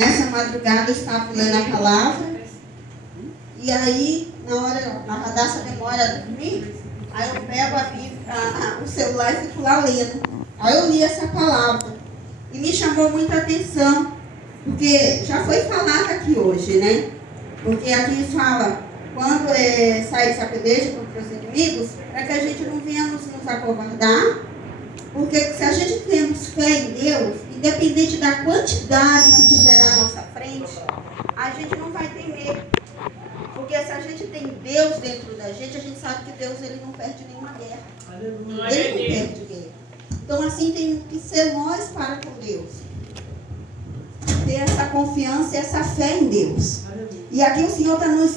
Nessa madrugada eu estava lendo a palavra. E aí, na hora, a Radassa demora a dormir, aí eu pego o celular e fico lá lendo. Aí eu li essa palavra. E me chamou muita atenção. Porque já foi falado aqui hoje, né? Porque aqui fala, quando sai essa peleja contra os inimigos, para que a gente não venha nos acovardar. Porque se a gente temos fé em Deus, independente da quantidade que tiver na nossa frente, a gente não vai ter medo. Porque se a gente tem Deus dentro da gente, a gente sabe que Deus ele não perde nenhuma guerra. Ele não perde guerra. Então assim tem que ser nós para com Deus. Ter essa confiança e essa fé em Deus. E aqui o Senhor está nos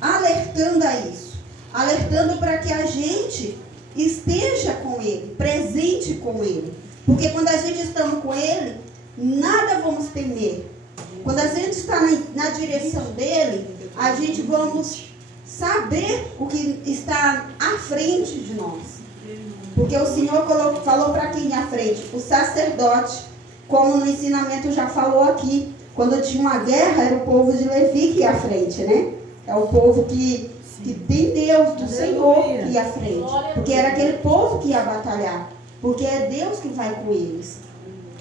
alertando a isso. Alertando para que a gente esteja com Ele, presente com Ele. Porque quando a gente estamos com Ele, nada vamos temer. Quando a gente está na direção dEle, a gente vamos saber o que está à frente de nós. Porque o Senhor falou para quem à frente? O sacerdote. Como no ensinamento já falou aqui. Quando tinha uma guerra, era o povo de Levi que ia à frente, né? É o povo que tem Deus, do Senhor, que ia à frente. Porque era aquele povo que ia batalhar. Porque é Deus que vai com eles.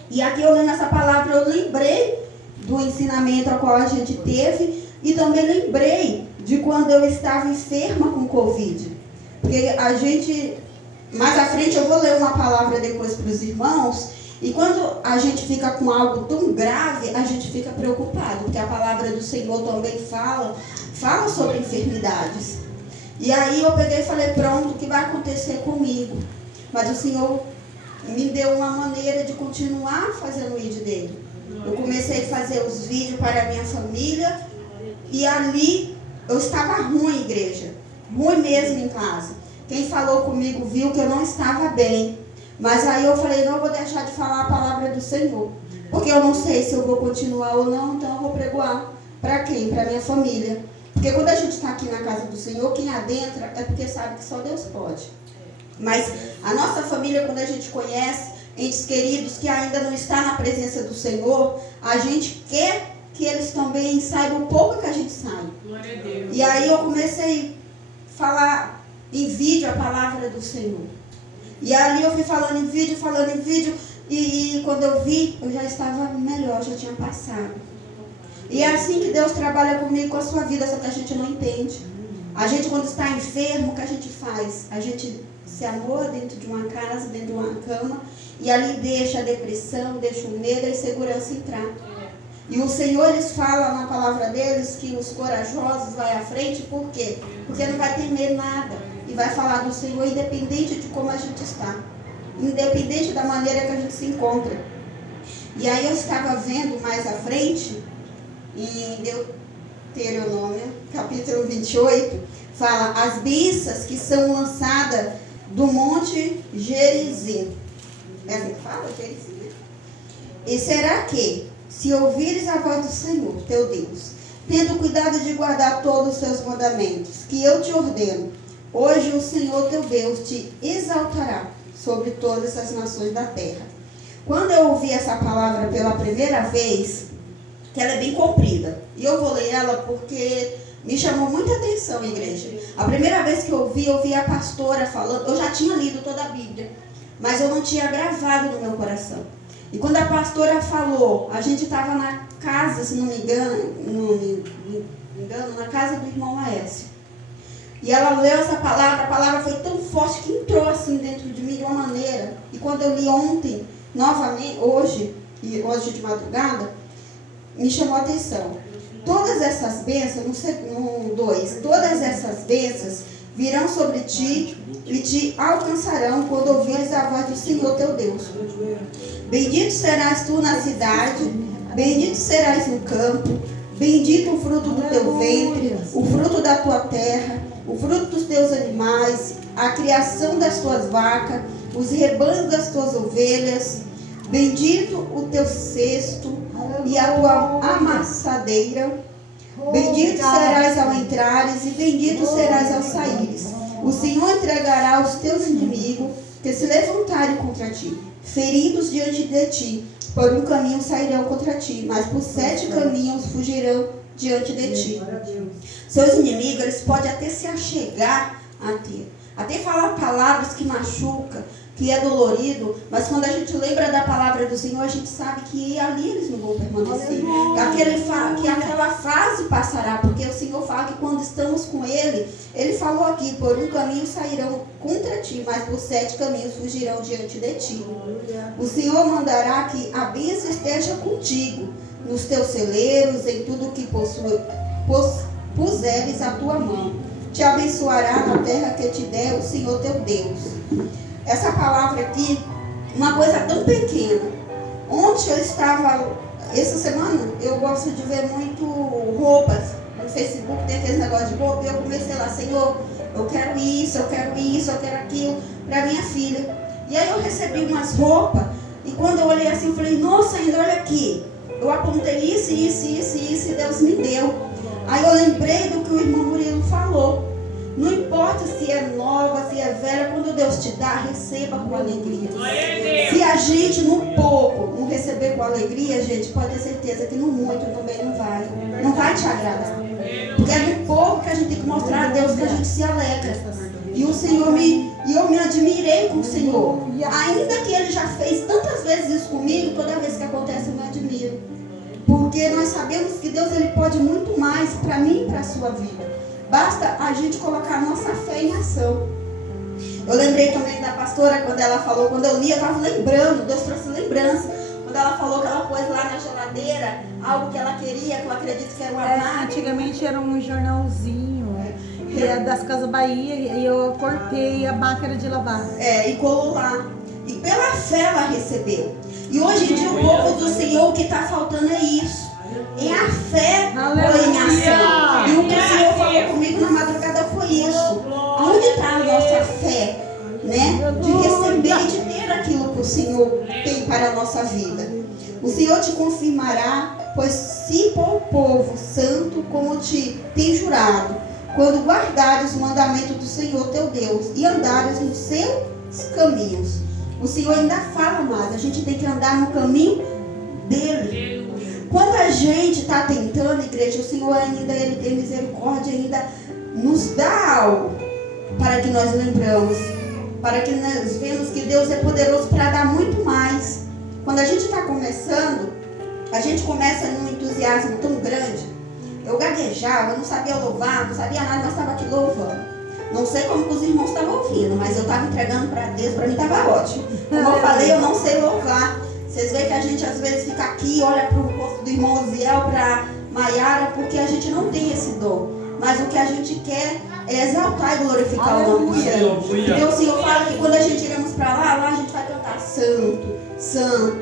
E aqui eu lendo essa palavra, eu lembrei do ensinamento ao qual a gente teve. E também lembrei de quando eu estava enferma com Covid. Porque a gente, mais à frente eu vou ler uma palavra depois para os irmãos. E quando a gente fica com algo tão grave, a gente fica preocupado. Porque a palavra do Senhor também fala sobre enfermidades. E aí eu peguei e falei, pronto, o que vai acontecer comigo? Mas o Senhor me deu uma maneira de continuar fazendo o vídeo dele. Eu comecei a fazer os vídeos para a minha família. E ali eu estava ruim, igreja. Ruim mesmo em casa. Quem falou comigo viu que eu não estava bem. Mas aí eu falei, não vou deixar de falar a palavra do Senhor. Porque eu não sei se eu vou continuar ou não, então eu vou pregoar. Para quem? Para minha família. Porque quando a gente está aqui na casa do Senhor, quem adentra é porque sabe que só Deus pode. Mas a nossa família, quando a gente conhece entes queridos que ainda não estão na presença do Senhor, a gente quer que eles também saibam um pouco que a gente sabe. Glória a Deus. E aí eu comecei a falar em vídeo a palavra do Senhor. E ali eu fui falando em vídeo, e quando eu vi, eu já estava melhor, já tinha passado. E é assim que Deus trabalha comigo, com a sua vida, só que a gente não entende. A gente, quando está enfermo, o que a gente faz? A gente se amor dentro de uma casa, dentro de uma cama, e ali deixa a depressão, deixa o medo e a insegurança entrar. E o Senhor, eles falam na palavra deles que os corajosos vão à frente, por quê? Porque não vai temer nada. E vai falar do Senhor independente de como a gente está. Independente da maneira que a gente se encontra. E aí eu estava vendo mais à frente, em Deuteronômio, capítulo 28, fala as bênçãos que são lançadas do monte Gerizim. É assim que fala? Gerizim, né? E será que, se ouvires a voz do Senhor, teu Deus, tendo cuidado de guardar todos os seus mandamentos, que eu te ordeno, hoje o Senhor teu Deus te exaltará sobre todas as nações da terra. Quando eu ouvi essa palavra pela primeira vez, que ela é bem comprida, e eu vou ler ela porque me chamou muita atenção, igreja. A primeira vez que eu ouvi a pastora falando, eu já tinha lido toda a Bíblia, mas eu não tinha gravado no meu coração. E quando a pastora falou, a gente estava na casa, se não me engano, na casa do irmão Aécio. E ela leu essa palavra, a palavra foi tão forte que entrou assim dentro de mim de uma maneira. E quando eu li ontem, novamente, hoje de madrugada, me chamou a atenção. Todas essas bênçãos, no 2, todas essas bênçãos virão sobre ti e te alcançarão quando ouvires a voz do Senhor teu Deus. Bendito serás tu na cidade, bendito serás no campo, bendito o fruto do teu ventre, o fruto da tua terra, o fruto dos teus animais, a criação das tuas vacas, os rebanhos das tuas ovelhas. Bendito o teu cesto e a tua amassadeira. Bendito serás ao entrares e bendito serás ao saíres. O Senhor entregará os teus inimigos que se levantarem contra ti, feridos diante de ti. por um caminho sairão contra ti, mas por 7 caminhos fugirão diante de ti. Seus inimigos, eles podem até se achegar a ti, até falar palavras que machucam, que é dolorido, mas quando a gente lembra da palavra do Senhor, a gente sabe que ali eles não vão permanecer. Que aquela fase passará, porque o Senhor fala que quando estamos com Ele, Ele falou aqui, por um caminho sairão contra ti, mas por 7 caminhos fugirão diante de ti. O Senhor mandará que a bênção esteja contigo, nos teus celeiros, em tudo que puseres a tua mão. Te abençoará na terra que te der o Senhor teu Deus. Essa palavra aqui, uma coisa tão pequena. Ontem eu estava, essa semana, eu gosto de ver muito roupas. No Facebook tem aquele negócio de roupa, e eu comecei lá, Senhor, eu quero isso, eu quero isso, eu quero aquilo, para minha filha. E aí eu recebi umas roupas, e quando eu olhei assim, eu falei, nossa, ainda olha aqui. Eu apontei isso, e Deus me deu. Aí eu lembrei do que o irmão Murilo falou. Não importa se é nova, se é velha, quando Deus te dá, receba com alegria. Se a gente no pouco não receber com alegria, gente, pode ter certeza que no muito também não vai te agradar. Porque é no pouco que a gente tem que mostrar a Deus que a gente se alegra. E o Senhor eu me admirei com o Senhor. Ainda que Ele já fez tantas vezes isso comigo, toda vez que acontece eu me admiro. Porque nós sabemos que Deus ele pode muito mais para mim e para a sua vida. Basta a gente colocar a nossa fé em ação. Eu lembrei também da pastora quando ela falou, quando eu li, eu estava lembrando, Deus trouxe lembrança. Quando ela falou que ela pôs lá na geladeira algo que ela queria, que eu acredito que era uma máquina. Antigamente era um jornalzinho das Casas Bahia e eu cortei a máquina de lavar. E colou lá. E pela fé ela recebeu. E hoje em dia o povo do Senhor, o que está faltando é isso. É a fé em ação. E o que o Senhor falou comigo na madrugada foi isso. Onde está a nossa fé? Né? De receber e de ter aquilo que o Senhor tem para a nossa vida. O Senhor te confirmará, pois se for o povo santo como te tem jurado, quando guardares o mandamento do Senhor teu Deus e andares nos seus caminhos. O Senhor ainda fala mais, a gente tem que andar no caminho dele. Quando a gente está tentando, igreja, o Senhor ainda, Ele tem misericórdia, ainda nos dá algo para que nós lembramos, para que nós vemos que Deus é poderoso para dar muito mais. Quando a gente está começando, a gente começa num entusiasmo tão grande. Eu gaguejava, não sabia louvar, não sabia nada, mas estava aqui louvando. Não sei como que os irmãos estavam ouvindo, mas eu estava entregando para Deus, para mim estava ótimo. Como eu falei, eu não sei louvar. Vocês veem que a gente às vezes fica aqui, olha para o rosto do irmão Oziel, para Maiara, porque a gente não tem esse dom. Mas o que a gente quer é exaltar e glorificar o nome do Senhor. Porque o Senhor fala que quando a gente iremos para lá a gente vai cantar santo, santo,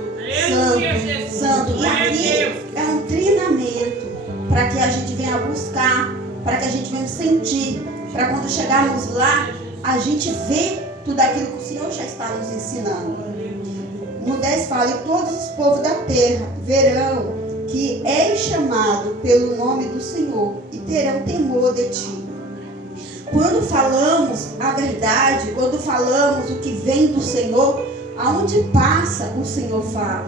santo, santo. E aqui é um treinamento para que a gente venha buscar, para que a gente venha sentir, para quando chegarmos lá, a gente vê tudo aquilo que o Senhor já está nos ensinando. No 10 fala, e todos os povos da terra verão que és chamado pelo nome do Senhor e terão temor de ti. Quando falamos a verdade, quando falamos o que vem do Senhor, aonde passa o Senhor fala.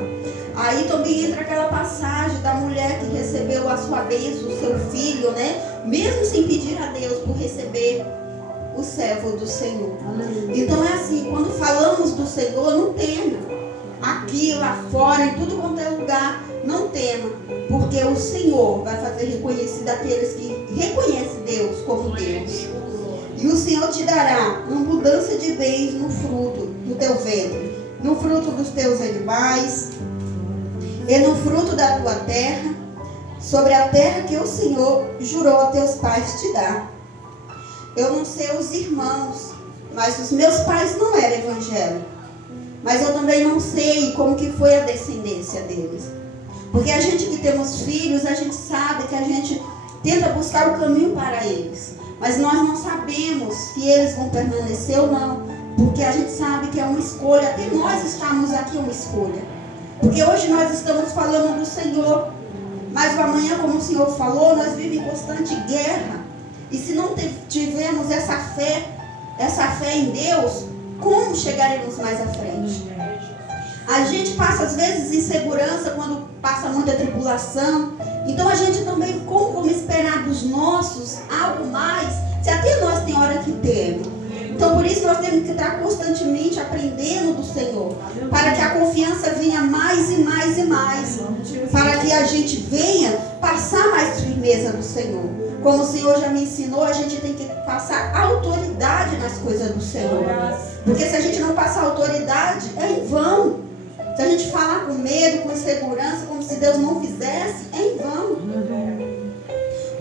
Aí também entra aquela passagem da mulher que recebeu a sua bênção, o seu filho, né? Mesmo sem pedir a Deus por receber o servo do Senhor. Então é assim, quando falamos do Senhor, não tema. Aqui, lá fora, em tudo quanto é lugar, não tema, porque o Senhor vai fazer reconhecido aqueles que reconhecem Deus como Deus. E o Senhor te dará uma mudança de vez no fruto do teu ventre, no fruto dos teus animais e no fruto da tua terra, sobre a terra que o Senhor jurou a teus pais te dar. Eu não sei os irmãos, mas os meus pais não eram evangélicos. Mas eu também não sei como que foi a descendência deles. Porque a gente que temos filhos, a gente sabe que a gente tenta buscar o caminho para eles. Mas nós não sabemos se eles vão permanecer ou não. Porque a gente sabe que é uma escolha. Até nós estamos aqui uma escolha. Porque hoje nós estamos falando do Senhor. Mas amanhã, como o Senhor falou, nós vivemos em constante guerra. E se não tivermos essa fé em Deus, como chegaremos mais à frente? A gente passa às vezes insegurança quando passa muita tribulação. Então a gente também, como vamos esperar dos nossos algo mais, se até nós tem hora que temos. Então por isso nós temos que estar constantemente aprendendo do Senhor, para que a confiança venha mais e mais e mais, para que a gente venha passar mais firmeza do Senhor. Como o Senhor já me ensinou, a gente tem que passar autoridade nas coisas do Senhor. Porque se a gente não passar autoridade, é em vão. Se a gente falar com medo, com insegurança, como se Deus não fizesse, é em vão.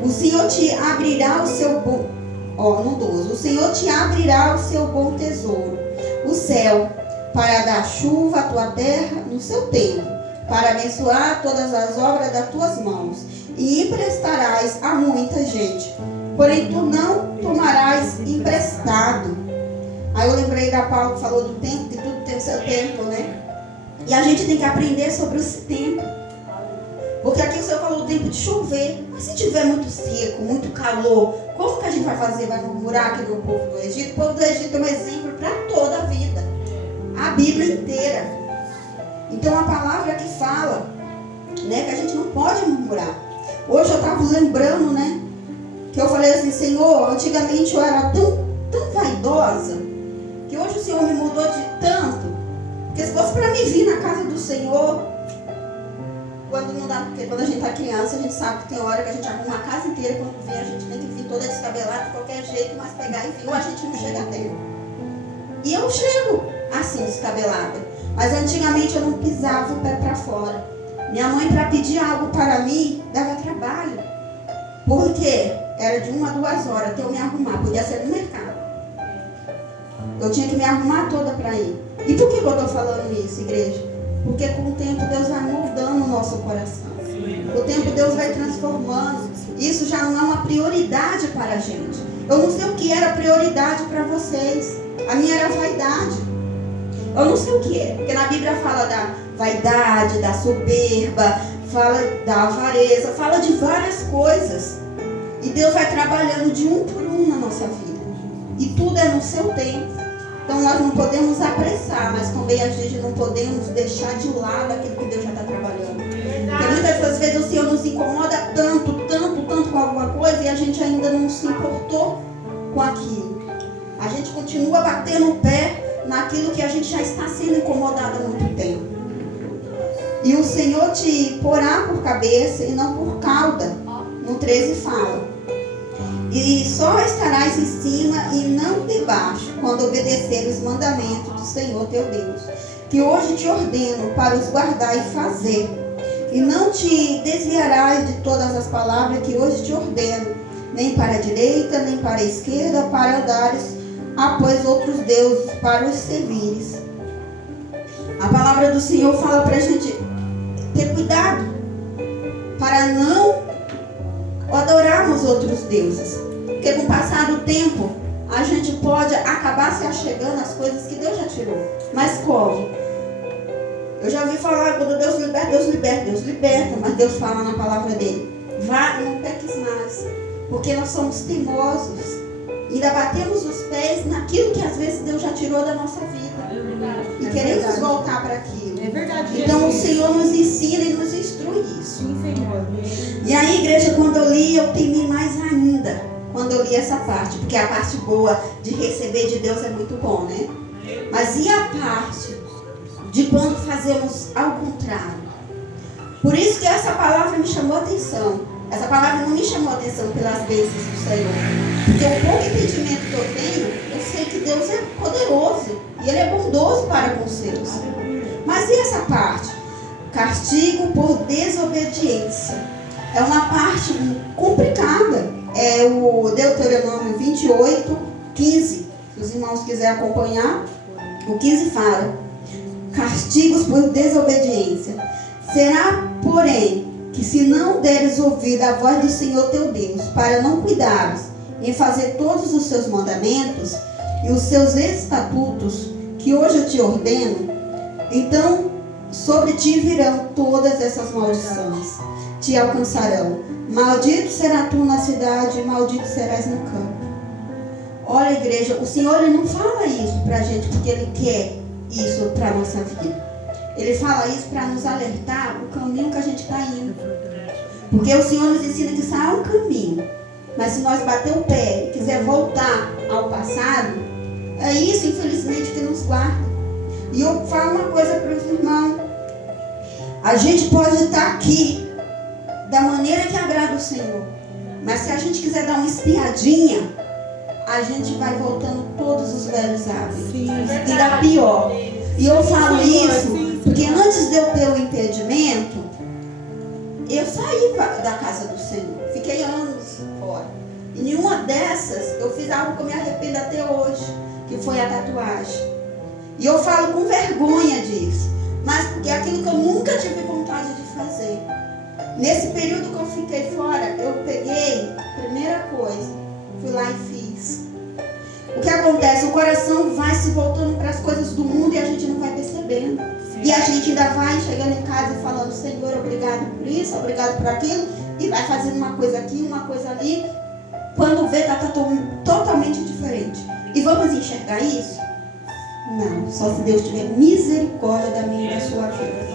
O Senhor te abrirá o seu bom... no 12. O Senhor te abrirá o seu bom tesouro, o céu, para dar chuva à tua terra no seu tempo, para abençoar todas as obras das tuas mãos, e emprestarás a muita gente, porém tu não tomarás emprestado. Aí eu lembrei da Paulo que falou do tempo, que tudo tem o seu tempo, né? E a gente tem que aprender sobre esse tempo. Porque aqui o Senhor falou o tempo de chover. Mas se tiver muito seco, muito calor, como que a gente vai fazer? Vai murmurar aqui do povo do Egito? O povo do Egito é um exemplo para toda a vida. A Bíblia inteira. Então a palavra que fala, né, que a gente não pode murmurar. Hoje eu estava lembrando, né, que eu falei assim, Senhor, antigamente eu era tão vaidosa, que hoje o Senhor me mudou de tanto. Porque se fosse para mim vir na casa do Senhor, quando não dá, porque quando a gente está criança, a gente sabe que tem hora que a gente arruma a casa inteira, quando vem a gente tem que vir toda descabelada de qualquer jeito, mas pegar e vir, ou a gente não chega a tempo. E eu chego assim, descabelada. Mas antigamente eu não pisava o pé para fora. Minha mãe, para pedir algo para mim, dava trabalho. Porque era de 1 a 2 horas até eu me arrumar, podia ser no mercado. Eu tinha que me arrumar toda para ir. E por que eu estou falando isso, igreja? Porque com o tempo Deus vai moldando o nosso coração. Com o tempo Deus vai transformando. Isso já não é uma prioridade para a gente. Eu não sei o que era prioridade para vocês. A minha era vaidade. Eu não sei o que é. Porque na Bíblia fala da vaidade, da soberba, fala da avareza, fala de várias coisas. E Deus vai trabalhando de um por um na nossa vida. E tudo é no seu tempo. Então nós não podemos apressar, mas também a gente não podemos deixar de lado aquilo que Deus já está trabalhando. Porque muitas das vezes o Senhor nos incomoda tanto com alguma coisa e a gente ainda não se importou com aquilo. A gente continua batendo o pé naquilo que a gente já está sendo incomodado há muito tempo. E o Senhor te porá por cabeça e não por cauda. No 13 fala. E só estarás em cima e não debaixo, quando obedecer os mandamentos do Senhor teu Deus, que hoje te ordeno para os guardar e fazer. E não te desviarás de todas as palavras que hoje te ordeno, nem para a direita, nem para a esquerda, para andares após outros deuses, para os servires. A palavra do Senhor fala para a gente ter cuidado, para não adorarmos outros deuses. Porque com o passar do tempo, a gente pode acabar se achegando às coisas que Deus já tirou. Mas como? Eu já ouvi falar, quando Deus liberta, Deus liberta. Deus liberta, mas Deus fala na palavra dele. Vá e não peques mais. Porque nós somos teimosos. E ainda batemos os pés naquilo que às vezes Deus já tirou da nossa vida. E queremos voltar para aquilo. É verdade. Então o Senhor nos ensina e nos instrui isso. Sim, Senhor. E aí, igreja, quando eu li, eu temi mais ainda. Quando eu li essa parte, porque a parte boa de receber de Deus é muito bom, né? Mas e a parte de quando fazemos ao contrário? Por isso que essa palavra me chamou a atenção. Essa palavra não me chamou a atenção pelas bênçãos do Senhor. Porque o pouco entendimento que eu tenho, eu sei que Deus é poderoso e Ele é bondoso para com os seus. Mas e essa parte? Castigo por desobediência. É uma parte complicada. É o Deuteronômio 28, 15. Se os irmãos quiserem acompanhar, o 15 fala: castigos por desobediência. Será, porém, que se não deres ouvido à voz do Senhor teu Deus, para não cuidares em fazer todos os seus mandamentos e os seus estatutos, que hoje eu te ordeno, então sobre ti virão todas essas maldições, te alcançarão. Maldito será tu na cidade, maldito serás no campo. Olha, igreja, o Senhor ele não fala isso pra gente porque Ele quer isso pra nossa vida. Ele fala isso para nos alertar o caminho que a gente está indo. Porque o Senhor nos ensina que há um caminho. Mas se nós bater o pé e quiser voltar ao passado, é isso, infelizmente, que nos guarda. E eu falo uma coisa para os irmãos. A gente pode estar aqui da maneira que agrada o Senhor. Mas se a gente quiser dar uma espiadinha, a gente vai voltando todos os velhos hábitos. E dá pior. E eu falo isso porque antes de eu ter o entendimento, eu saí da casa do Senhor. Fiquei anos fora. E nenhuma dessas eu fiz algo que eu me arrependo até hoje, que foi a tatuagem. E eu falo com vergonha disso. Mas porque é aquilo que eu nunca tive vontade de fazer. Nesse período que eu fiquei fora, eu peguei, primeira coisa, fui lá e fiz. O que acontece? O coração vai se voltando para as coisas do mundo e a gente não vai percebendo. E a gente ainda vai chegando em casa e falando, Senhor, obrigado por isso, obrigado por aquilo. E vai fazendo uma coisa aqui, uma coisa ali. Quando vê, está totalmente diferente. E vamos enxergar isso? Não, só se Deus tiver misericórdia da minha e da sua vida.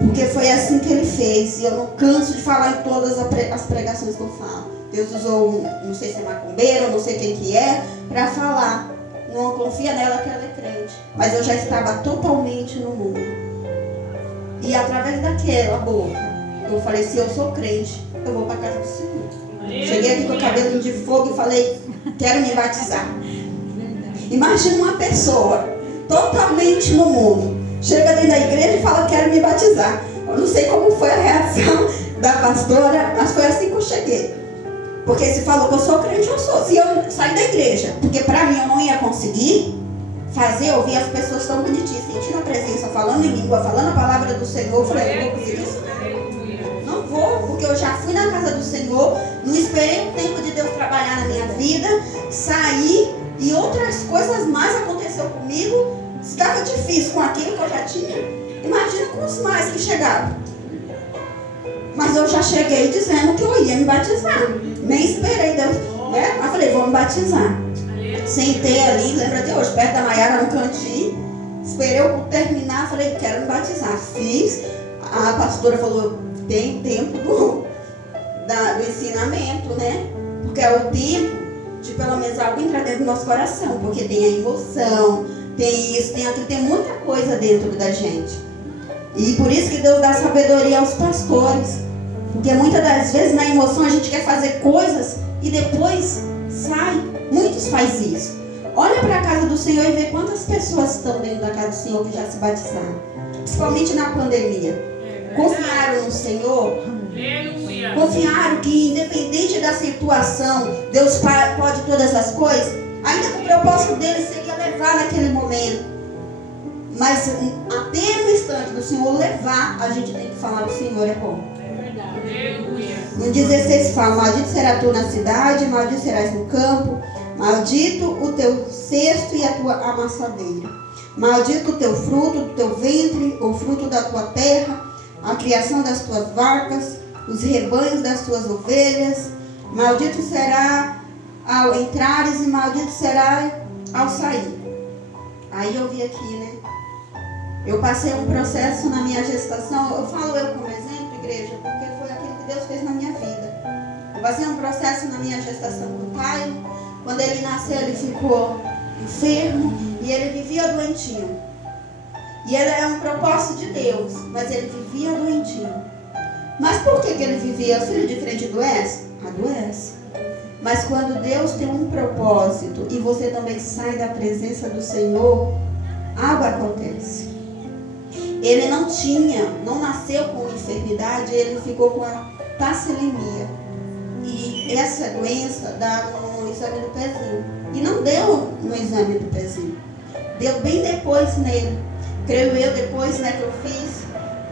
Porque foi assim que Ele fez. E eu não canso de falar em todas as pregações que eu falo. Deus usou, não sei se é macumbeiro, não sei quem que é, para falar. Não confia nela que ela é crente. Mas eu já estava totalmente no mundo. E através daquela boca, eu falei, se eu sou crente, eu vou para a casa do Senhor. Cheguei aqui com o cabelo de fogo e falei, quero me batizar. Imagina uma pessoa totalmente no mundo. Chega dentro da igreja e fala, quero me batizar. Eu não sei como foi a reação da pastora, mas foi assim que eu cheguei. Porque se falou que eu sou crente, eu sou. Se eu sair da igreja, porque para mim eu não ia conseguir fazer, ouvir as pessoas tão bonitinhas, sentindo a presença, falando em língua, falando a palavra do Senhor, eu falei, eu vou fazer isso. Não vou, porque eu já fui na casa do Senhor, não esperei o tempo de Deus trabalhar na minha vida, saí e outras coisas mais aconteceram comigo. Estava difícil com aquilo que eu já tinha. Imagina com os mais que chegaram. Mas eu já cheguei dizendo que eu ia me batizar. Nem esperei Deus, né? Mas falei, vou me batizar. Sentei ali, lembra até hoje, perto da Maiara, no cantinho. Esperei eu terminar, falei, quero me batizar. Fiz. A pastora falou, tem tempo do ensinamento, né? Porque é o tempo de pelo menos algo entrar dentro do nosso coração. Porque tem a emoção, tem isso, tem aquilo, tem muita coisa dentro da gente. E por isso que Deus dá sabedoria aos pastores. Porque muitas das vezes na emoção a gente quer fazer coisas e depois sai. Muitos fazem isso. Olha para a casa do Senhor e vê quantas pessoas estão dentro da casa do Senhor que já se batizaram. Principalmente na pandemia. Confiaram no Senhor. Confiaram que independente da situação, Deus pode todas as coisas. Ainda que o propósito dele seria levar naquele momento. Mas até no instante do Senhor levar, a gente tem que falar, o Senhor é bom. No 16 fala, maldito será tu na cidade, maldito serás no campo, maldito o teu cesto e a tua amassadeira. Maldito o teu fruto do teu ventre, o fruto da tua terra, a criação das tuas vacas, os rebanhos das tuas ovelhas. Maldito será ao entrares e maldito será ao sair. Aí eu vi aqui, né? Eu passei um processo na minha gestação, eu falo eu como exemplo, igreja, porque foi aquilo que Deus fez na minha vida. Eu passei um processo na minha gestação com o pai. Quando ele nasceu, ele ficou enfermo e ele vivia doentinho. E ele é um propósito de Deus, mas ele vivia doentinho. Mas por que ele vivia? Filho de crente adoece? Adoece. Mas quando Deus tem um propósito e você também sai da presença do Senhor, algo acontece. Ele não nasceu com enfermidade, ele ficou com a tassilemia. E essa doença dá no exame do pezinho. E não deu no exame do pezinho. Deu bem depois nele. Creio eu, depois, né, que eu fiz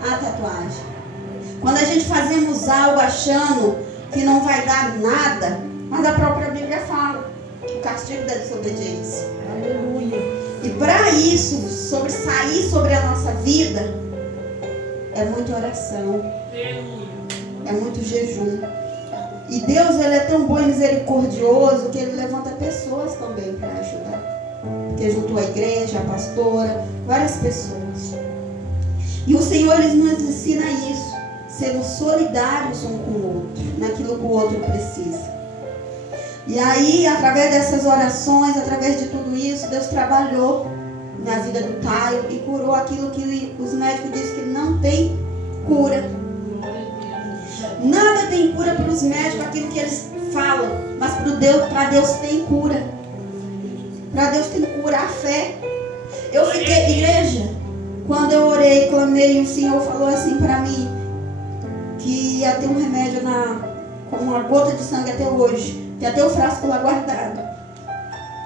a tatuagem. Quando a gente fazemos algo achando que não vai dar nada, mas a própria Bíblia fala o castigo da desobediência. Aleluia. E para isso, sair sobre a nossa vida, é muita oração. É muito jejum. E Deus, ele é tão bom e misericordioso que ele levanta pessoas também para ajudar. porque juntou a igreja, a pastora, várias pessoas. E o Senhor, Ele nos ensina isso, sermos solidários um com o outro, naquilo que o outro precisa. E aí, através dessas orações, através de tudo isso, Deus trabalhou na vida do Taio e curou aquilo que os médicos dizem que não tem cura. Nada tem cura para os médicos, aquilo que eles falam, mas para Deus tem cura. Para Deus tem cura, a fé. Eu fiquei, igreja, quando eu orei, clamei, o Senhor falou assim para mim, que ia ter um remédio com uma gota de sangue até hoje, ia ter o frasco lá guardado,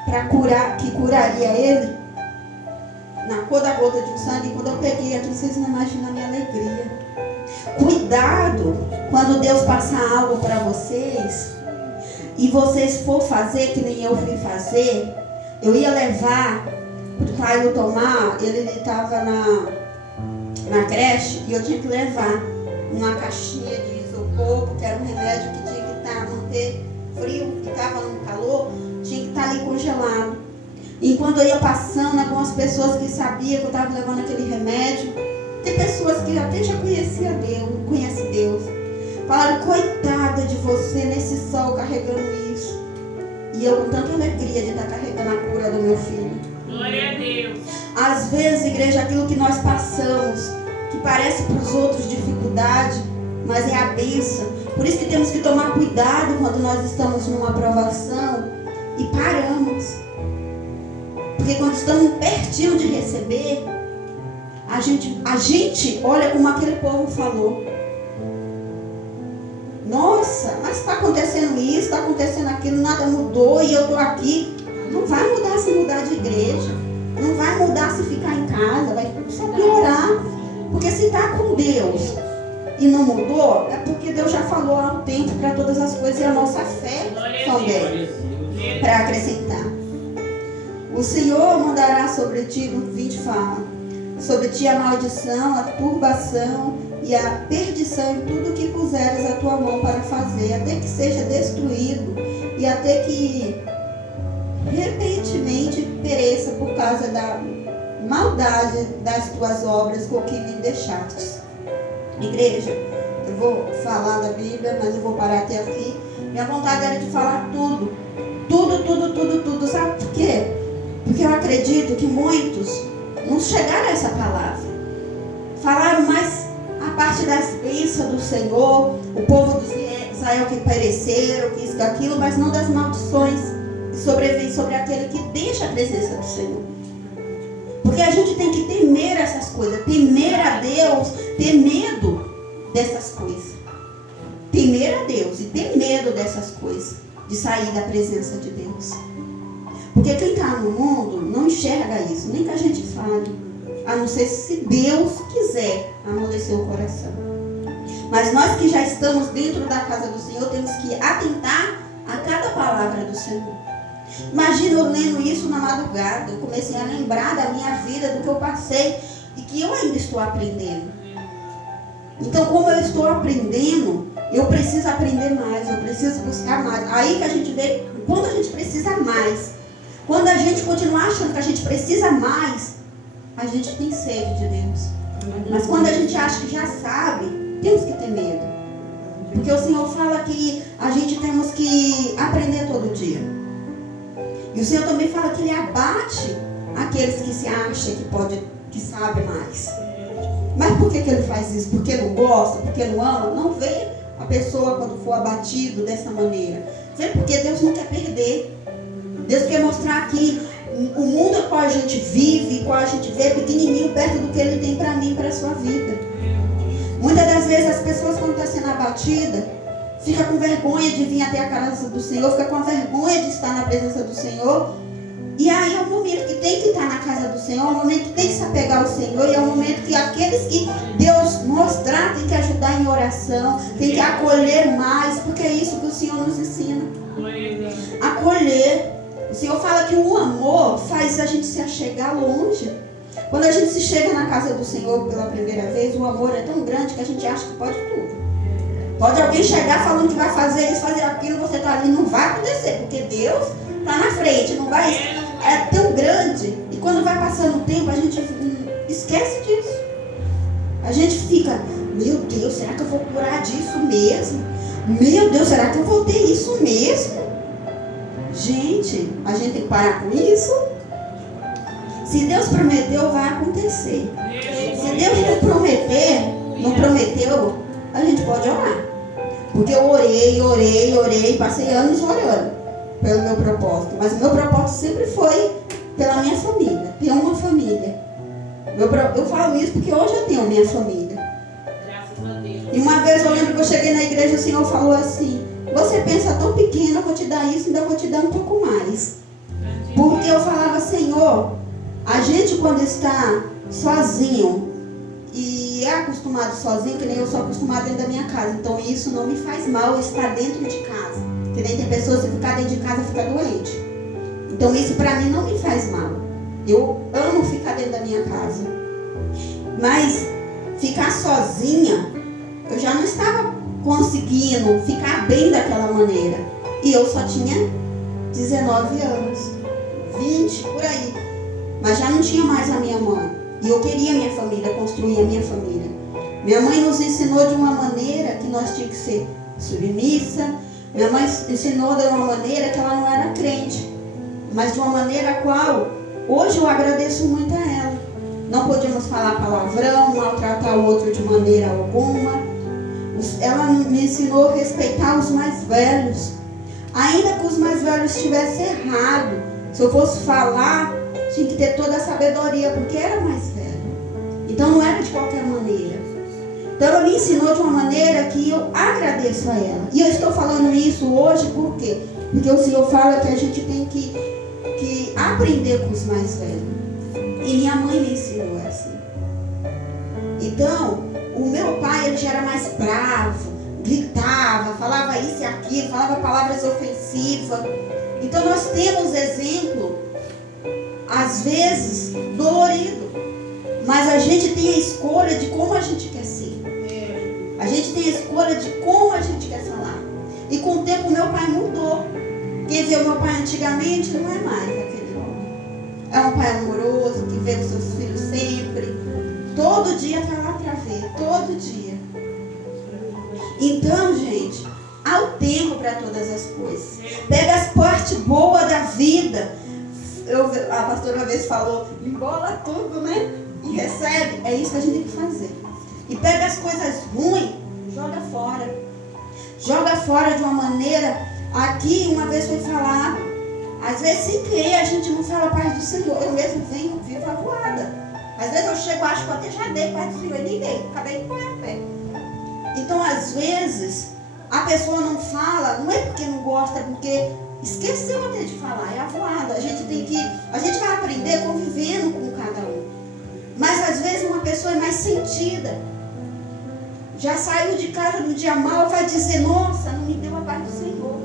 para curar, que curaria ele, na cor da gota de sangue. E quando eu peguei aqui, vocês não imaginam a minha alegria. Cuidado quando Deus passar algo para vocês e vocês for fazer que nem eu fui fazer. Eu ia levar para o Caio tomar, ele estava na creche e eu tinha que levar uma caixinha de isopor, porque era um remédio que tinha que manter frio, que estava no calor, tinha que estar ali congelado. E enquanto eu ia passando, algumas pessoas que sabiam que eu estava levando aquele remédio, tem pessoas que até já conheciam Deus, falaram, coitada de você nesse sol carregando isso. E eu com tanta alegria de estar carregando a cura do meu filho. Glória a Deus. Às vezes, igreja, aquilo que nós passamos, que parece para os outros dificuldade, mas é a bênção. Por isso que temos que tomar cuidado quando nós estamos numa provação e paramos. Porque quando estamos pertinho de receber, a gente olha como aquele povo falou. Nossa, mas está acontecendo isso, está acontecendo aquilo, nada mudou e eu estou aqui. Não vai mudar se mudar de igreja. Não vai mudar se ficar em casa. Vai só piorar. Porque se está com Deus e não mudou, é porque Deus já falou há um tempo para todas as coisas e a nossa fé também para acrescentar. O Senhor mandará sobre ti, no 20 fala, sobre ti a maldição, a turbação e a perdição em tudo que puseres a tua mão para fazer, até que seja destruído e até que repentinamente pereça por causa da maldade das tuas obras com que me deixaste. Igreja, eu vou falar da Bíblia, mas eu vou parar até aqui. Minha vontade era de falar tudo. Tudo. Sabe por quê? Porque eu acredito que muitos não chegaram a essa palavra. Falaram mais a parte das bênçãos do Senhor, o povo de Israel que pereceram, que isso, que aquilo, mas não das maldições que sobrevêm sobre aquele que deixa a presença do Senhor. Porque a gente tem que temer essas coisas, temer a Deus, ter medo dessas coisas. Temer a Deus e ter medo dessas coisas, de sair da presença de Deus. Porque quem está no mundo não enxerga isso, nem que a gente fale, a não ser se Deus quiser amolecer o coração. Mas nós que já estamos dentro da casa do Senhor, temos que atentar a cada palavra do Senhor. Imagina eu lendo isso na madrugada, eu comecei a lembrar da minha vida, do que eu passei e que eu ainda estou aprendendo. Então, como eu estou aprendendo, eu preciso aprender mais, eu preciso buscar mais. Aí que a gente vê quando a gente precisa mais. Quando a gente continuar achando que a gente precisa mais, a gente tem sede de Deus. Mas quando a gente acha que já sabe, temos que ter medo. Porque o Senhor fala que a gente temos que aprender todo dia. E o Senhor também fala que Ele abate aqueles que se acham que sabem mais. Mas por que Ele faz isso? Porque não gosta? Porque não ama? Não vê a pessoa quando for abatido dessa maneira. Vê porque Deus não quer perder. Deus quer mostrar que o mundo a qual a gente vive, qual a gente vê, é pequenininho perto do que Ele tem para mim e para a sua vida. Muitas das vezes as pessoas, quando estão sendo abatidas, ficam com vergonha de vir até a casa do Senhor, ficam com vergonha de estar na presença do Senhor. E aí é o momento que tem que estar na casa do Senhor, é o momento que tem que se apegar ao Senhor, e é o momento que aqueles que Deus mostrar tem que ajudar em oração, tem que acolher mais, porque é isso que o Senhor nos ensina. Acolher. O Senhor fala que o amor faz a gente se achegar longe. Quando a gente se chega na casa do Senhor pela primeira vez, o amor é tão grande que a gente acha que pode tudo. Pode alguém chegar falando que vai fazer isso, fazer aquilo, você está ali, não vai acontecer, porque Deus está na frente, não vai. é tão grande, e quando vai passando o tempo, a gente esquece disso. A gente fica, meu Deus, será que eu vou curar disso mesmo? Meu Deus, será que eu vou ter isso mesmo? Gente, a gente tem que parar com isso. Se Deus prometeu, vai acontecer. Se Deus não prometeu, a gente pode orar. Porque eu orei, passei anos orando pelo meu propósito. Mas o meu propósito sempre foi pela minha família, ter uma família. Eu falo isso porque hoje eu tenho minha família. Graças a Deus. E uma vez eu lembro que eu cheguei na igreja e o Senhor falou assim: você pensa tão pequeno, eu vou te dar isso, ainda vou te dar um pouco mais. Porque eu falava, Senhor, a gente quando está sozinho e é acostumado sozinho, que nem eu sou acostumada dentro da minha casa, então isso não me faz mal estar dentro de casa. Que nem tem pessoas que ficar dentro de casa fica doente. Então isso para mim não me faz mal. Eu amo ficar dentro da minha casa. Mas ficar sozinha, eu já não estava conseguindo ficar bem daquela maneira. E eu só tinha 19 anos, 20, por aí. Mas já não tinha mais a minha mãe. E eu queria minha família, construir a minha família. Minha mãe nos ensinou de uma maneira que nós tínhamos que ser submissa. Minha mãe ensinou de uma maneira que ela não era crente. Mas de uma maneira a qual, hoje eu agradeço muito a ela. Não podíamos falar palavrão, maltratar o outro de maneira alguma. Ela me ensinou a respeitar os mais velhos. Ainda que os mais velhos estivessem errados, se eu fosse falar, tinha que ter toda a sabedoria, porque era mais velho. Então não era de qualquer maneira. Então ela me ensinou de uma maneira que eu agradeço a ela. E eu estou falando isso hoje por quê? Porque o Senhor fala que a gente tem que aprender com os mais velhos. E minha mãe me ensinou assim. Então, o meu pai, ele já era mais bravo, gritava, falava isso e aquilo, falava palavras ofensivas. Então nós temos exemplo, às vezes, dolorido. Mas a gente tem a escolha de como a gente quer ser. A gente tem a escolha de como a gente quer falar. E com o tempo meu pai mudou. Quem vê o meu pai antigamente não é mais aquele homem. É um pai amoroso, que vê os seus filhos sempre. Todo dia está lá para ver, todo dia. Então, gente, há o tempo para todas as coisas. Pega as partes boas da vida. A pastora uma vez falou, embola tudo, né? E recebe. É isso que a gente tem que fazer. E pega as coisas ruins, joga fora. Joga fora de uma maneira. Aqui uma vez foi falado, às vezes sem querer a gente não fala a paz do Senhor. Eu mesmo vivo avoada. Às vezes eu chego, acho que eu até já dei paz do Senhor e nem dei. Acabei de pôr a pé. Então às vezes a pessoa não fala, não é porque não gosta, é porque esqueceu até de falar, é avoada. A gente vai aprender convivendo com cada um. Mas às vezes uma pessoa é mais sentida. Já saiu de casa no dia mal, vai dizer, nossa, não me deu a paz do Senhor.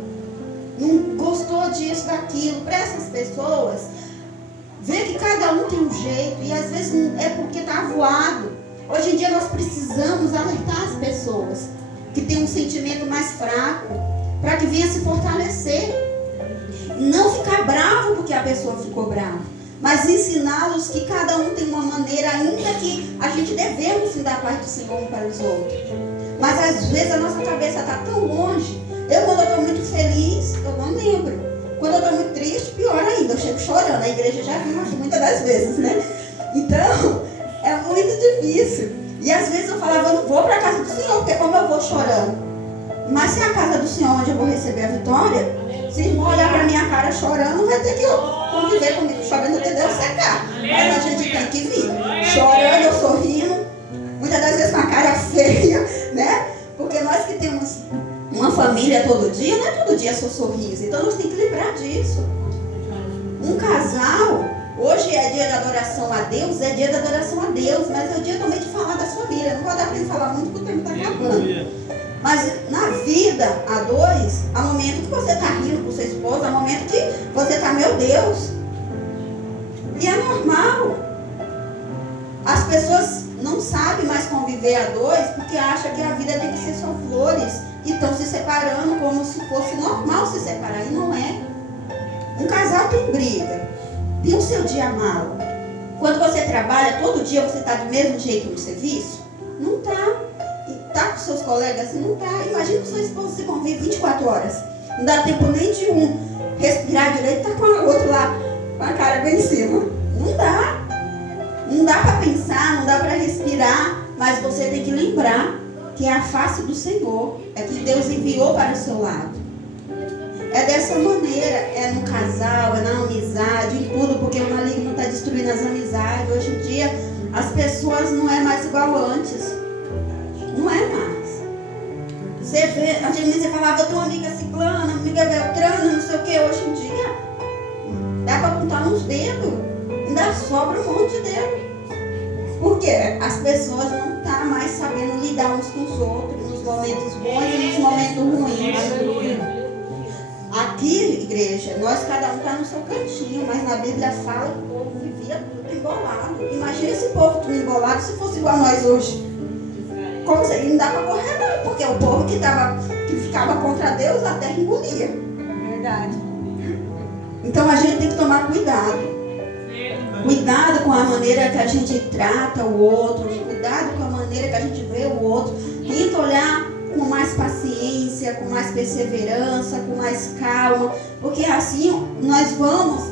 Não gostou disso, daquilo. Para essas pessoas, vê que cada um tem um jeito. E às vezes é porque está avoado. Hoje em dia nós precisamos alertar as pessoas que têm um sentimento mais fraco, para que venha se fortalecer. Não ficar bravo porque a pessoa ficou brava, mas ensiná-los que cada um tem uma maneira, ainda que a gente devemos sim dar a paz do Senhor um para os outros. Mas às vezes a nossa cabeça está tão longe. Quando eu estou muito feliz, eu não lembro. Quando eu estou muito triste, pior ainda, eu chego chorando. A igreja já viu aqui muitas das vezes, né? Então, é muito difícil. E às vezes eu falava, eu não vou para a casa do Senhor, porque como eu vou chorando? Mas se é a casa do Senhor onde eu vou receber a vitória, se irmão olhar para minha cara chorando, vai ter que conviver comigo chorando até Deus secar. Mas a gente tem que vir. Chorando, eu sorrindo. Muitas das vezes com a cara feia, né? Porque nós que temos uma família todo dia, não é todo dia só sorriso. Então nós temos que lembrar disso. Um casal, hoje é dia de adoração a Deus, é dia de adoração a Deus, mas é o dia também de falar das famílias. Não vou dar para ele falar muito porque o tempo está acabando. Mas na vida, a dois, há momento que você está rindo com sua esposa, há momento que você está, meu Deus. E é normal. As pessoas não sabem mais conviver a dois porque acham que a vida tem que ser só flores. E estão se separando como se fosse normal se separar. E não é. Um casal tem briga. Tem o seu dia mal. Quando você trabalha, todo dia você está do mesmo jeito no serviço? Não está. Está com seus colegas? Não está. Imagina que sua esposa você convive 24 horas. Não dá tempo nem de um respirar direito, está com o outro lá, com a cara bem em cima. Não dá. Não dá para pensar, não dá para respirar. Mas você tem que lembrar que é a face do Senhor. É que Deus enviou para o seu lado. É dessa maneira, é no casal, é na amizade, em tudo, porque o maligno está destruindo as amizades. Hoje em dia, as pessoas não é mais igual antes. Não é mais. Você vê, antigamente você falava, eu tenho uma amiga ciclana, amiga beltrana, não sei o que. Hoje em dia, dá para contar nos dedos. Ainda sobra um monte de dedo. Porque as pessoas não estão mais sabendo lidar uns com os outros, nos momentos bons e nos momentos ruins. Aqui, igreja, nós cada um está no seu cantinho, mas na Bíblia fala que o povo vivia tudo embolado. Imagina esse povo tudo embolado se fosse igual a nós hoje. Como seria? Não dá para correr não, porque o povo que ficava contra Deus, a terra engolia. Verdade. Então a gente tem que tomar cuidado. Cuidado com a maneira que a gente trata o outro, cuidado com a maneira que a gente vê o outro. Tenta olhar com mais paciência, com mais perseverança, com mais calma, porque assim nós vamos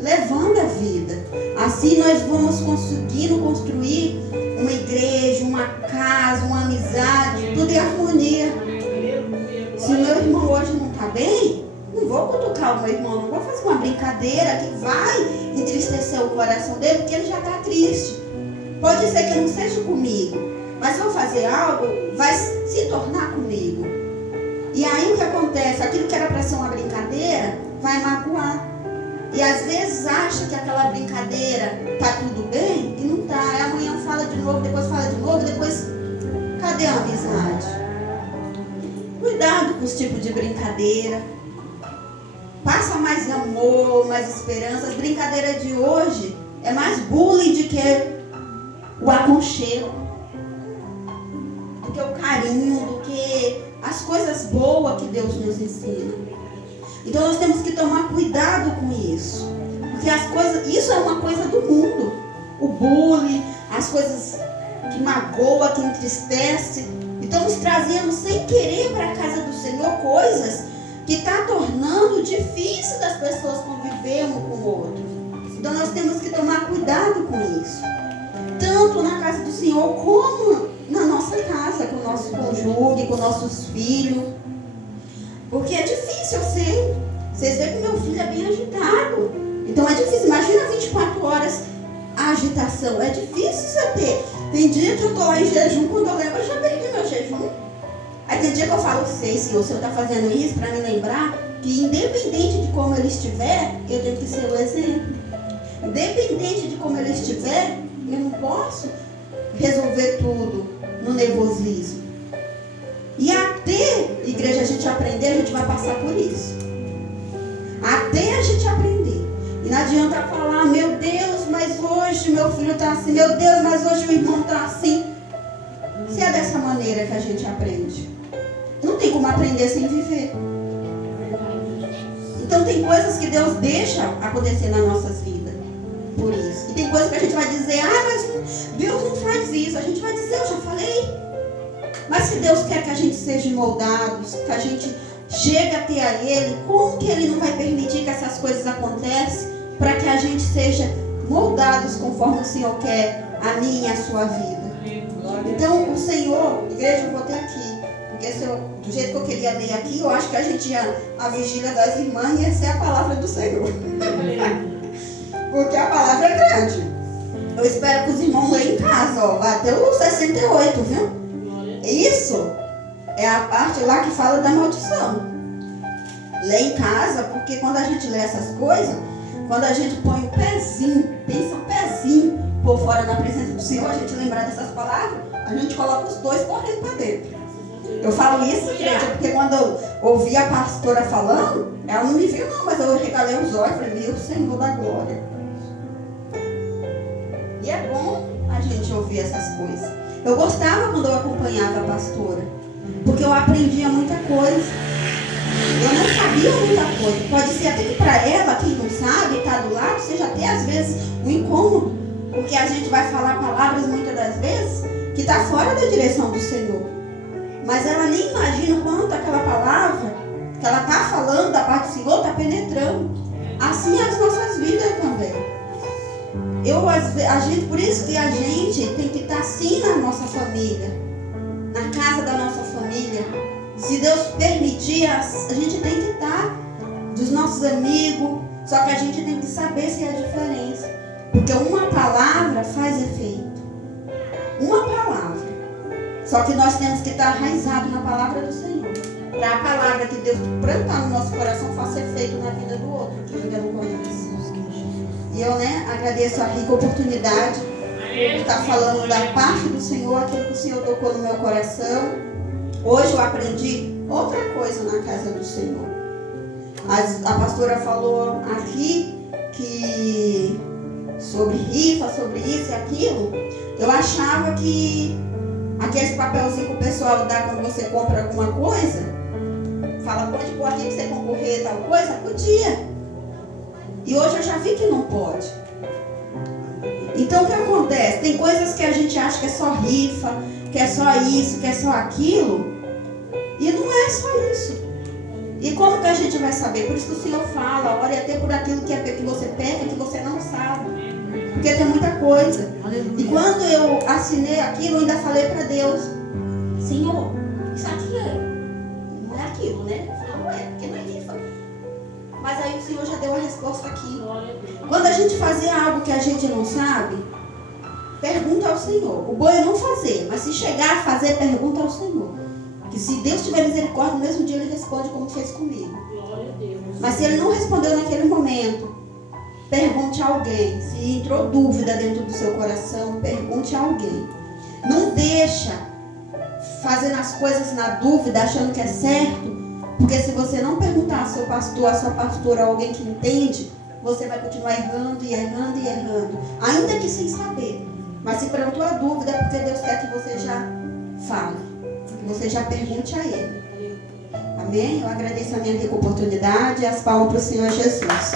levando a vida. Assim nós vamos conseguindo construir uma igreja, uma casa, uma amizade, tudo em harmonia. Se o meu irmão hoje não está bem, não vou cutucar o meu irmão, não vou fazer uma brincadeira que vai entristecer o coração dele, porque ele já está triste. Pode ser que não seja comigo, mas se eu fazer algo, vai se tornar comigo. E aí o que acontece? Aquilo que era para ser uma brincadeira, vai magoar. E às vezes acha que aquela brincadeira está tudo bem e não está. Aí amanhã fala de novo, depois fala de novo, depois cadê a amizade? Cuidado com os tipos de brincadeira. Passa mais amor, mais esperança. As brincadeiras de hoje é mais bullying do que o aconchego, do que o carinho, do que as coisas boas que Deus nos ensina. Então nós temos que tomar cuidado com isso. Porque as coisas, isso é uma coisa do mundo. O bullying, as coisas que magoam, que entristecem. Estamos trazendo sem querer para a casa do Senhor coisas que está tornando difícil das pessoas conviver um com o outro. Então nós temos que tomar cuidado com isso. Tanto na casa do Senhor como na nossa casa, com o nosso cônjuge, com nossos filhos. Porque é difícil assim. Vocês veem que meu filho é bem agitado. Então é difícil. Imagina 24 horas a agitação. É difícil você ter. Tem dia que eu estou lá em jejum, quando eu lembro, eu já perdi meu jejum. Aí tem dia que eu falo, sei, Senhor, o Senhor está fazendo isso para me lembrar que independente de como ele estiver, eu tenho que ser o exemplo. Independente de como ele estiver, eu não posso resolver tudo no nervosismo. E até, igreja, a gente aprender, a gente vai passar por isso. Até a gente aprender. E não adianta falar, meu Deus, mas hoje meu filho está assim. Meu Deus, mas hoje o irmão está assim. Se é dessa maneira que a gente aprende. Não tem como aprender sem viver. Então tem coisas que Deus deixa acontecer nas nossas vidas. Por isso. E tem coisas que a gente vai dizer, mas Deus não faz isso. A gente vai dizer, eu já falei. Mas se Deus quer que a gente seja moldados, que a gente chegue até a Ele, como que Ele não vai permitir que essas coisas aconteçam para que a gente seja moldados conforme o Senhor quer a minha e a sua vida? Então o Senhor, igreja, eu vou ter aqui, porque do jeito que eu queria ler aqui, eu acho que a gente ia, a vigília das irmãs ia ser a palavra do Senhor. Porque a palavra é grande. Eu espero que os irmãos leiam em casa, ó, vai até o 68, viu? Isso é a parte lá que fala da maldição. Lê em casa, porque quando a gente lê essas coisas, quando a gente põe o pezinho, pensa o pezinho por fora na presença do Senhor, a gente lembrar dessas palavras, a gente coloca os dois correndo para dentro. Eu falo isso, gente, porque quando eu ouvi a pastora falando, ela não me viu não, mas eu regalei os olhos e falei, meu Senhor da glória. E é bom a gente ouvir essas coisas. Eu gostava quando eu acompanhava a pastora, porque eu aprendia muita coisa. Eu não sabia muita coisa. Pode ser até que para ela, quem não sabe, está do lado, seja até às vezes um incômodo. Porque a gente vai falar palavras muitas das vezes que está fora da direção do Senhor. Mas ela nem imagina o quanto aquela palavra que ela está falando da parte do Senhor está penetrando. Assim as nossas vidas também. Por isso que a gente tem que estar assim na nossa família, na casa da nossa família. Se Deus permitir, a gente tem que estar dos nossos amigos, só que a gente tem que saber se é a diferença. Porque uma palavra faz efeito. Uma palavra. Só que nós temos que estar arraizados na palavra do Senhor. Para a palavra que Deus plantar no nosso coração faça efeito na vida do outro, que ainda não conhece. E eu, agradeço a rica oportunidade de estar falando da parte do Senhor, aquilo que o Senhor tocou no meu coração. Hoje eu aprendi outra coisa na casa do Senhor. A pastora falou aqui que sobre rifa, sobre isso e aquilo. Eu achava que aqueles papelzinhos que o pessoal dá quando você compra alguma coisa, fala, pode pôr aqui para você concorrer a tal coisa, podia. E hoje eu já vi que não pode. Então o que acontece? Tem coisas que a gente acha que é só rifa, que é só isso, que é só aquilo. E não é só isso. E como que a gente vai saber? Por isso que o Senhor fala, ore até por aquilo que você peca, que você não sabe. Porque tem muita coisa. E quando eu assinei aquilo, eu ainda falei para Deus, Senhor, isso aqui não é aquilo, né? Eu falei, não é, porque não é rifa. Mas aí o Senhor já deu a resposta aqui. Quando a gente fazer algo que a gente não sabe, pergunta ao Senhor. O bom é não fazer, mas se chegar a fazer, pergunta ao Senhor. Que se Deus tiver misericórdia, no mesmo dia Ele responde como fez comigo. Mas se Ele não respondeu naquele momento, pergunte a alguém. Se entrou dúvida dentro do seu coração, pergunte a alguém. Não deixa fazendo as coisas na dúvida, achando que é certo. Porque se você não perguntar ao seu pastor, à sua pastora, alguém que entende, você vai continuar errando e errando e errando. Ainda que sem saber. Mas se perguntou a dúvida, é porque Deus quer que você já fale. Que você já pergunte a Ele. Amém? Eu agradeço a minha rica oportunidade e as palmas para o Senhor Jesus.